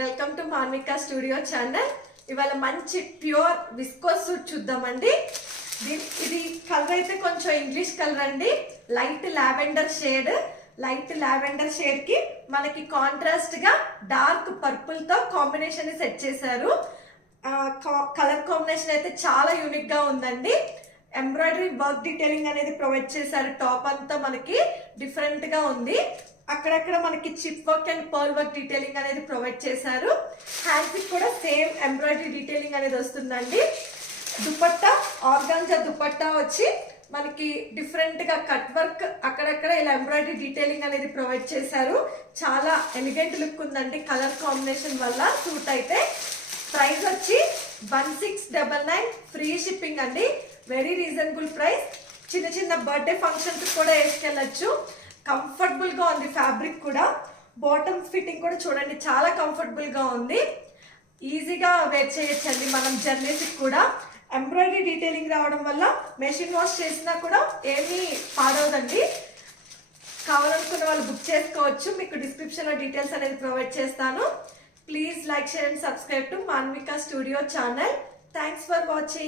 Welcome to Manvika studio channel. ఇవాళ మంచి pure viscose suit చూద్దామండి. ఇది కలర్ అయితే కొంచెం ఇంగ్లీష్ కలర్ అండి, light lavender shade. Light lavender shade కి మనకి కాంట్రాస్ట్ గా డార్క్ పర్పుల్ తో కాంబినేషన్ సెట్ చేశారు. కలర్ కాంబినేషన్ అయితే చాలా యూనిక్ గా ఉందండి. ఎంబ్రాయిడరీ వర్క్ డీటెయిలింగ్ అనేది ప్రొవైడ్ చేశారు. టాప్ అంతా మనకి డిఫరెంట్ గా ఉంది. అక్కడక్కడ మనకి chip work and pearl work detailing అనేది ప్రొవైడ్ చేశారు. హ్యాండ్స్ కి కూడా సేమ్ ఎంబ్రాయిడరీ డీటెయిలింగ్ అనేది వస్తుందండి. దుపట్టా ఆర్గాంజా దుపట్టా వచ్చి మనకి డిఫరెంట్ గా కట్ వర్క్ అక్కడక్కడ ఇలా ఎంబ్రాయిడరీ డీటెయిలింగ్ అనేది ప్రొవైడ్ చేశారు. చాలా ఎలిగెంట్ లుక్ ఉందండి కలర్ కాంబినేషన్ వల్ల. సూట్ అయితే ప్రైస్ వచ్చి 1699, ఫ్రీ షిప్పింగ్ అండి. Very reasonable price. చిన్న చిన్న బర్త్డే ఫంక్షన్స్ కూడా వేసుకెళ్ళచ్చు. కంఫర్టబుల్ గా ఉంది. ఫ్యాబ్రిక్ కూడా బాటమ్ ఫిట్టింగ్ కూడా చూడండి చాలా కంఫర్టబుల్ గా ఉంది. ఈజీగా వేర్ చేయొచ్చండి మనం జర్నీస్ కూడా. ఎంబ్రాయిడరీ డీటెయిలింగ్ రావడం వల్ల మెషిన్ వాష్ చేసినా కూడా ఏమీ పాడవదండి. కావాలనుకున్న వాళ్ళు బుక్ చేసుకోవచ్చు. మీకు డిస్క్రిప్షన్ లో డీటెయిల్స్ అనేది ప్రొవైడ్ చేస్తాను. Please like, share and subscribe to Manvika studio channel. Thanks for watching.